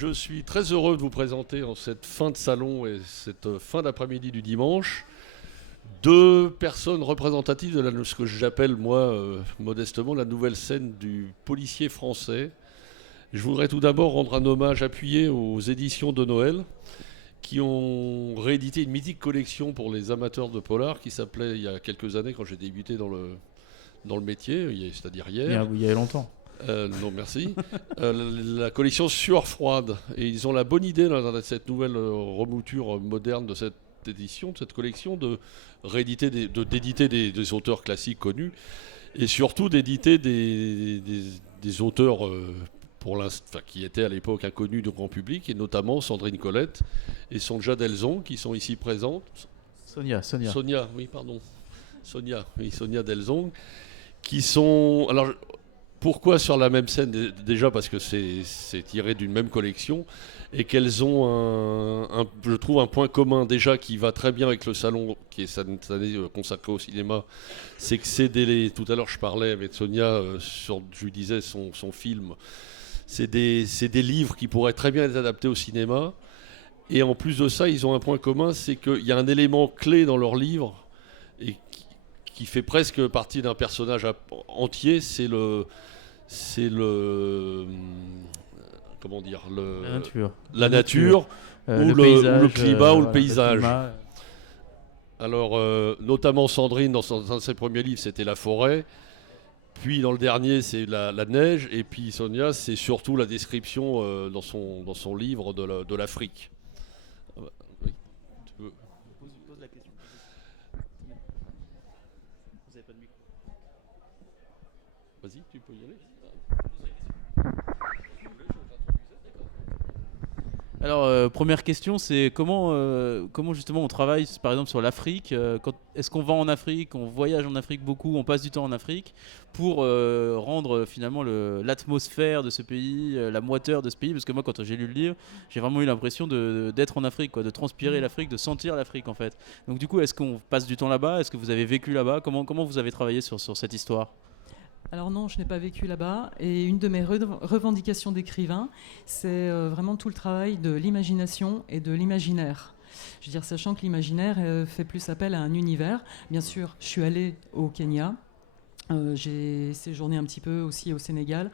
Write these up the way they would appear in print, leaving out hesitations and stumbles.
Je suis très heureux de vous présenter en cette fin de salon et cette fin d'après-midi du dimanche deux personnes représentatives de ce que j'appelle moi modestement la nouvelle scène du policier français. Je voudrais tout d'abord rendre un hommage appuyé aux éditions de Noël qui ont réédité une mythique collection pour les amateurs de polar qui s'appelait il y a quelques années quand j'ai débuté dans le métier, c'est-à-dire hier. Il y a longtemps. Non, merci. La collection Sueur froide. Et ils ont la bonne idée, là, dans cette nouvelle remouture moderne de cette édition, de cette collection, de rééditer, d'éditer des auteurs classiques connus et surtout d'éditer des auteurs qui étaient à l'époque inconnus du grand public, et notamment Sandrine Colette et Sonja Delzon, qui sont ici présentes. Sonia. Sonia, oui, pardon. Sonia Delzon, qui sont... Alors, pourquoi sur la même scène? Déjà parce que c'est tiré d'une même collection et qu'elles ont je trouve un point commun déjà qui va très bien avec le salon qui est cette année consacré au cinéma. C'est que tout à l'heure je parlais avec Sonia je lui disais son film. C'est des livres qui pourraient très bien être adaptés au cinéma. Et en plus de ça, ils ont un point commun, c'est qu'il y a un élément clé dans leurs livres et qui fait presque partie d'un personnage entier, c'est le comment dire, la nature ou le paysage, ou le climat ou le voilà, paysage. Le Alors notamment Sandrine dans un de ses premiers livres c'était la forêt, puis dans le dernier c'est la neige, et puis Sonia c'est surtout la description dans son livre de l'Afrique. Oui, tu veux... Pose la question. Vous n'avez pas de micro. Vas-y, tu peux y aller. Alors, première question, c'est comment justement on travaille, par exemple, sur l'Afrique. Est-ce qu'on va en Afrique, on voyage en Afrique beaucoup, on passe du temps en Afrique pour rendre finalement l'atmosphère de ce pays, la moiteur de ce pays? Parce que moi, quand j'ai lu le livre, j'ai vraiment eu l'impression d'être en Afrique, quoi, de transpirer l'Afrique, de sentir l'Afrique en fait. Donc du coup, est-ce qu'on passe du temps là-bas? Est-ce que vous avez vécu là-bas? Comment vous avez travaillé sur cette histoire? Alors non, je n'ai pas vécu là-bas. Et une de mes revendications d'écrivain, c'est vraiment tout le travail de l'imagination et de l'imaginaire. Je veux dire, sachant que l'imaginaire fait plus appel à un univers. Bien sûr, je suis allée au Kenya. J'ai séjourné un petit peu aussi au Sénégal.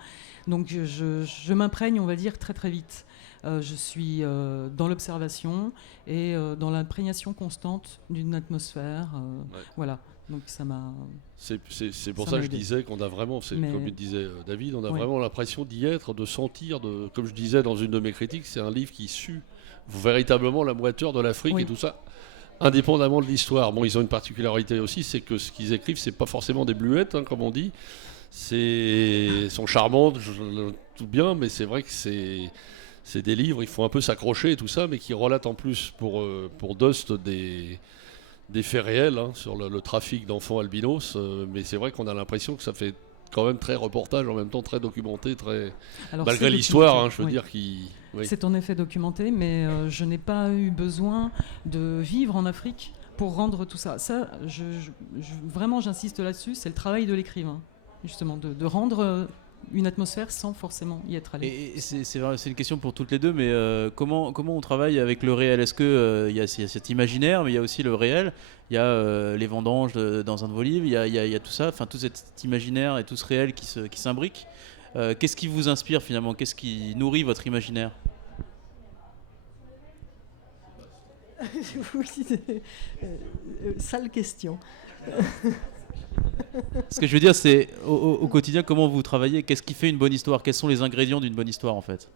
Donc je m'imprègne, on va dire, très très vite. Je suis dans l'observation et dans l'imprégnation constante d'une atmosphère. Ouais. Voilà. Donc ça m'a... C'est pour ça que je disais qu'on a vraiment, comme le disait David, on a vraiment l'impression d'y être, de sentir, comme je disais dans une de mes critiques, c'est un livre qui sue véritablement la moiteur de l'Afrique et tout ça, indépendamment de l'histoire. Bon, ils ont une particularité aussi, c'est que ce qu'ils écrivent, c'est pas forcément des bluettes, hein, comme on dit. Sont charmantes, tout bien, mais c'est vrai que c'est des livres, il faut un peu s'accrocher et tout ça, mais qui relatent en plus pour Dust des faits réels sur le trafic d'enfants albinos, mais c'est vrai qu'on a l'impression que ça fait quand même très reportage, en même temps très documenté, malgré l'histoire, je veux dire. C'est en effet documenté, mais je n'ai pas eu besoin de vivre en Afrique pour rendre tout ça. Ça, vraiment, j'insiste là-dessus, c'est le travail de l'écrivain, justement, de rendre une atmosphère sans forcément y être allé. Et c'est une question pour toutes les deux, mais comment on travaille avec le réel? Est-ce qu'il y a cet imaginaire, mais il y a aussi le réel? Il y a les vendanges dans un de vos livres, il y a tout ça, enfin tout cet imaginaire et tout ce réel qui s'imbrique. Qu'est-ce qui vous inspire finalement? Qu'est-ce qui nourrit votre imaginaire? Sale question. Ce que je veux dire, c'est au quotidien, comment vous travaillez? Qu'est-ce qui fait une bonne histoire? Quels sont les ingrédients d'une bonne histoire en fait?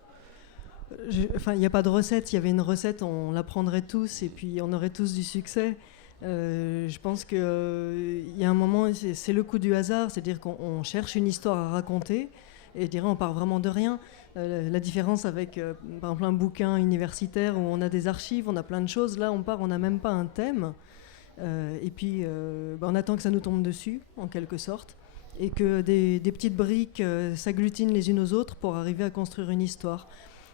Il n'y a pas de recette. Il y avait une recette, on la prendrait tous et puis on aurait tous du succès. Je pense qu'il y a un moment, c'est le coup du hasard, c'est-à-dire qu'on cherche une histoire à raconter et je dirais on part vraiment de rien. La différence avec par exemple un bouquin universitaire où on a des archives, on a plein de choses, là on n'a même pas un thème. Et puis on attend que ça nous tombe dessus en quelque sorte et que des petites briques s'agglutinent les unes aux autres pour arriver à construire une histoire.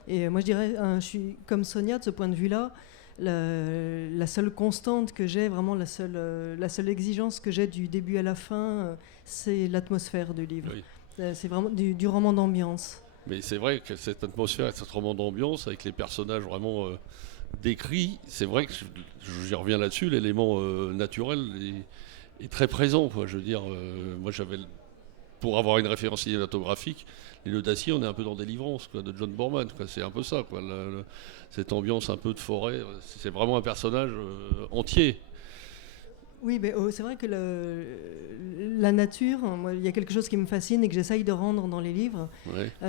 Et moi je dirais, je suis comme Sonia de ce point de vue-là. La seule constante que j'ai, vraiment la seule exigence que j'ai du début à la fin, c'est l'atmosphère du livre. Oui. C'est vraiment du roman d'ambiance. Mais c'est vrai que cette atmosphère, cet roman d'ambiance, avec les personnages vraiment décrits, c'est vrai que j'y reviens là-dessus, l'élément naturel est très présent. Quoi. Je veux dire, moi pour avoir une référence cinématographique, Les Nœuds d'Acier, on est un peu dans Délivrance, quoi, de John Boorman. Quoi. C'est un peu ça, quoi. Cette ambiance un peu de forêt, c'est vraiment un personnage entier. Oui, mais c'est vrai que la nature, moi, il y a quelque chose qui me fascine et que j'essaye de rendre dans les livres,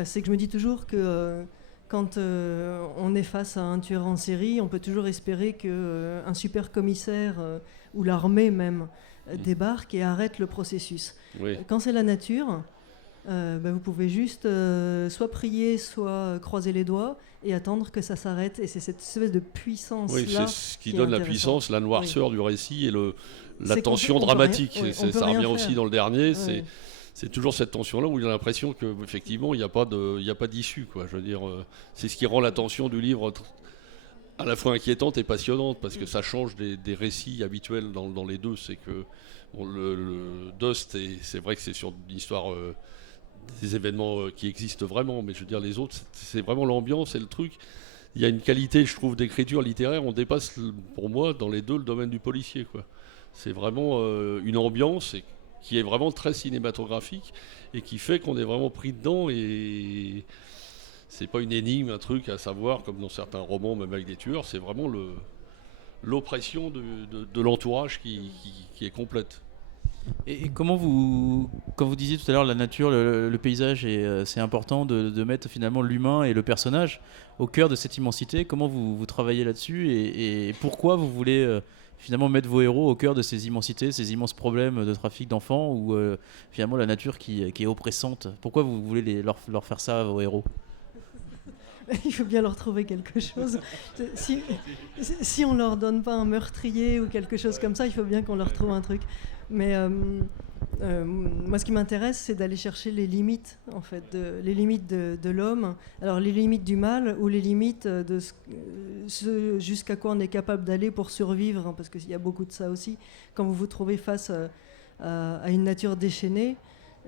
c'est que je me dis toujours que quand on est face à un tueur en série, on peut toujours espérer qu'un super commissaire ou l'armée même débarque et arrête le processus. Oui. Quand c'est la nature, vous pouvez juste soit prier, soit croiser les doigts et attendre que ça s'arrête. Et c'est cette espèce de puissance-là. Oui, c'est ce qui donne la puissance, la noirceur du récit et la tension dramatique. Ça revient aussi dans le dernier. C'est toujours cette tension-là où il a l'impression qu'effectivement, il n'y a pas d'issue. Quoi. Je veux dire, c'est ce qui rend la tension du livre à la fois inquiétante et passionnante, parce que ça change des récits habituels dans les deux. C'est que le Dust, c'est vrai que c'est sur une histoire... des événements qui existent vraiment, mais je veux dire, les autres, c'est vraiment l'ambiance et le truc. Il y a une qualité, je trouve, d'écriture littéraire, on dépasse, pour moi, dans les deux, le domaine du policier, quoi. C'est vraiment une ambiance qui est vraiment très cinématographique et qui fait qu'on est vraiment pris dedans, et c'est pas une énigme, un truc à savoir, comme dans certains romans, même avec des tueurs, c'est vraiment l'oppression de l'entourage qui est complète. Et comment quand vous disiez tout à l'heure la nature, le paysage, c'est important de mettre finalement l'humain et le personnage au cœur de cette immensité, comment vous travaillez là-dessus et pourquoi vous voulez finalement mettre vos héros au cœur de ces immensités, ces immenses problèmes de trafic d'enfants ou finalement la nature qui est oppressante? Pourquoi vous voulez leur faire ça à vos héros? Il faut bien leur trouver quelque chose. Si on leur donne pas un meurtrier ou quelque chose comme ça, il faut bien qu'on leur trouve un truc. Mais moi, ce qui m'intéresse, c'est d'aller chercher les limites, en fait, les limites de l'homme. Alors, les limites du mal ou les limites de ce jusqu'à quoi on est capable d'aller pour survivre, hein, parce qu'il y a beaucoup de ça aussi. Quand vous vous trouvez face à une nature déchaînée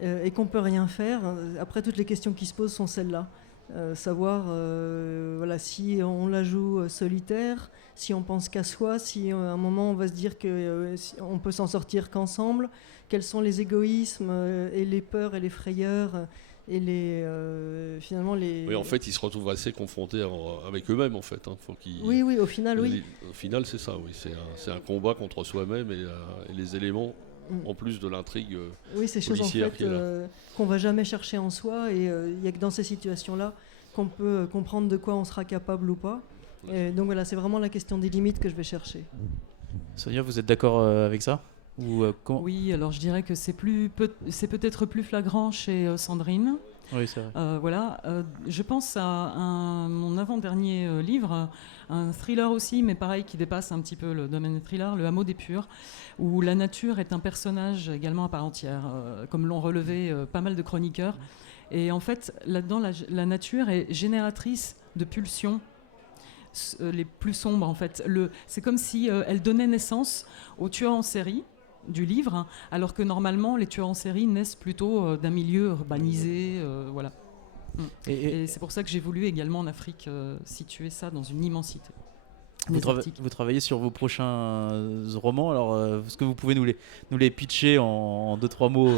et qu'on peut rien faire, après, toutes les questions qui se posent sont celles-là. Savoir si on la joue solitaire, si on pense qu'à soi, si à un moment on va se dire qu'on peut s'en sortir qu'ensemble, quels sont les égoïsmes et les peurs et les frayeurs et finalement les... Oui, en fait, ils se retrouvent assez confrontés avec eux-mêmes, en fait. Hein. Oui, au final, oui. Au final, c'est ça, oui. C'est un combat contre soi-même et les éléments, en plus de l'intrigue ces choses en fait, qu'on ne va jamais chercher en soi, et il n'y a que dans ces situations-là qu'on peut comprendre de quoi on sera capable ou pas. Et donc voilà, c'est vraiment la question des limites que je vais chercher. Sonia, vous êtes d'accord avec ça Oui, alors je dirais que c'est peut-être plus flagrant chez Sandrine. Oui, c'est vrai. Je pense à mon avant-dernier livre, un thriller aussi, mais pareil, qui dépasse un petit peu le domaine des thrillers, Le Hameau des Purs, où la nature est un personnage également à part entière, comme l'ont relevé pas mal de chroniqueurs. Et en fait, là-dedans, la nature est génératrice de pulsions les plus sombres, en fait. C'est comme si elle donnait naissance aux tueurs en série du livre, hein, alors que normalement, les tueurs en série naissent plutôt d'un milieu urbanisé, voilà. Et c'est pour ça que j'ai voulu également en Afrique situer ça dans une immensité. Vous travaillez sur vos prochains romans, alors est-ce que vous pouvez nous les pitcher en 2-3 mots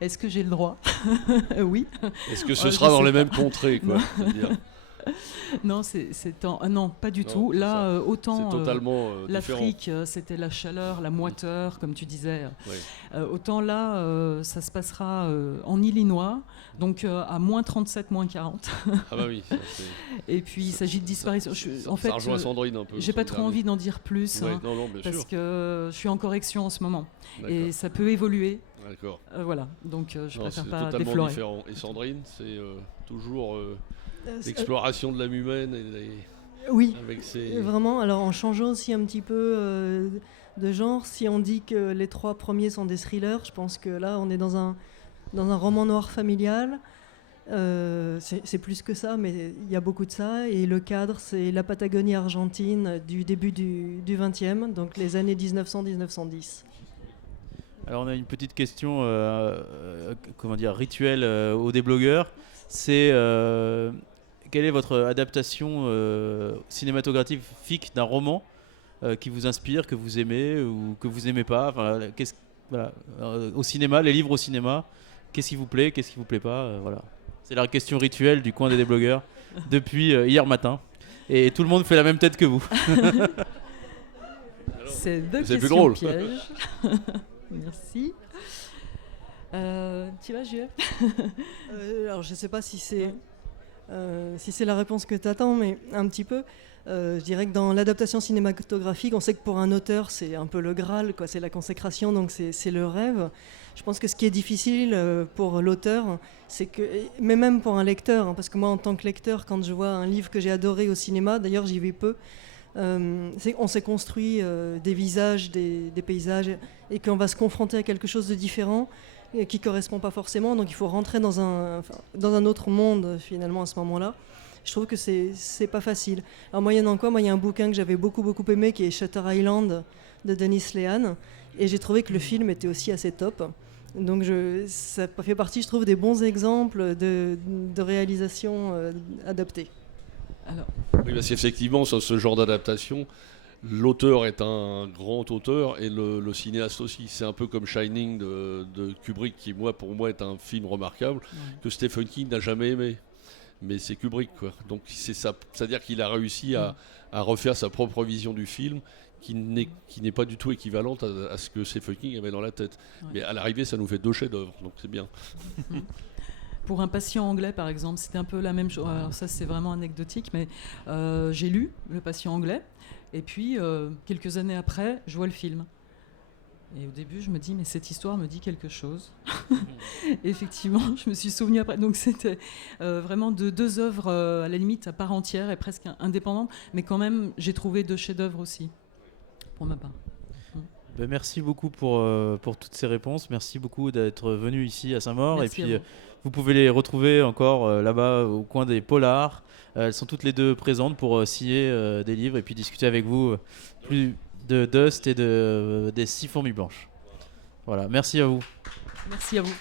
Est-ce que j'ai le droit? Oui. Est-ce que ce sera dans les mêmes contrées, quoi? Non, non, pas du tout. Là, autant l'Afrique, c'était la chaleur, la moiteur, comme tu disais. Autant là, ça se passera en Illinois, donc à moins 37, moins 40. Ah bah oui. Et puis il s'agit de disparition. En fait, ça rejoint Sandrine un peu. J'ai pas trop envie d'en dire plus, parce que je suis en correction en ce moment. Et ça peut évoluer. D'accord. Voilà, donc je préfère pas totalement déflorer. Différent. Et Sandrine, c'est toujours l'exploration de l'âme humaine. Oui, avec vraiment. Alors en changeant aussi un petit peu de genre, si on dit que les 3 premiers sont des thrillers, je pense que là on est dans un roman noir familial. C'est plus que ça, mais il y a beaucoup de ça. Et le cadre, c'est la Patagonie argentine du début du XXe, donc les années 1900-1910. Alors on a une petite question rituelle aux déblogueurs. C'est quelle est votre adaptation cinématographique d'un roman qui vous inspire, que vous aimez ou que vous aimez pas. Enfin, au cinéma, les livres au cinéma, qu'est-ce qui vous plaît, qu'est-ce qui vous plaît pas, voilà. C'est la question rituelle du coin des déblogueurs depuis hier matin. Et tout le monde fait la même tête que vous. C'est deux plus questions drôle. pièges. Merci. Tu vas, Jules? Alors je ne sais pas si c'est la réponse que tu attends, mais un petit peu. Je dirais que dans l'adaptation cinématographique, on sait que pour un auteur, c'est un peu le Graal, quoi, c'est la consécration, donc c'est le rêve. Je pense que ce qui est difficile pour l'auteur, c'est que, mais même pour un lecteur, hein, parce que moi en tant que lecteur, quand je vois un livre que j'ai adoré au cinéma, d'ailleurs j'y vais peu, on s'est construit des visages, des paysages, et qu'on va se confronter à quelque chose de différent qui ne correspond pas forcément, donc il faut rentrer dans un autre monde finalement à ce moment-là. Je trouve que c'est pas facile. Alors moyennant quoi, il y a un bouquin que j'avais beaucoup aimé qui est Shutter Island de Denis Lehan, et j'ai trouvé que le film était aussi assez top. Donc ça fait partie, je trouve, des bons exemples de réalisation adaptée. Alors. Oui, parce qu'effectivement, sur ce genre d'adaptation, l'auteur est un grand auteur et le cinéaste aussi. C'est un peu comme Shining de Kubrick, qui pour moi est un film remarquable, que Stephen King n'a jamais aimé. Mais c'est Kubrick, quoi. Donc c'est ça, c'est-à-dire qu'il a réussi à refaire sa propre vision du film, qui n'est pas du tout équivalente à ce que Stephen King avait dans la tête. Ouais. Mais à l'arrivée, ça nous fait 2 chefs-d'œuvre, donc c'est bien. Pour un patient anglais, par exemple, c'était un peu la même chose. Alors ça, c'est vraiment anecdotique, mais j'ai lu Le patient anglais, et puis quelques années après, je vois le film. Et au début, je me dis, mais cette histoire me dit quelque chose. Effectivement, je me suis souvenu après. Donc c'était vraiment 2 œuvres à la limite à part entière et presque indépendantes, mais quand même, j'ai trouvé 2 chefs-d'œuvre aussi, pour ma part. Ben merci beaucoup pour toutes ces réponses. Merci beaucoup d'être venu ici à Saint-Maur. Merci. Et puis vous pouvez les retrouver encore là-bas au coin des Polars. Elles sont toutes les 2 présentes pour signer des livres et puis discuter avec vous plus de Dust et des 6 fourmis blanches. Voilà, merci à vous. Merci à vous.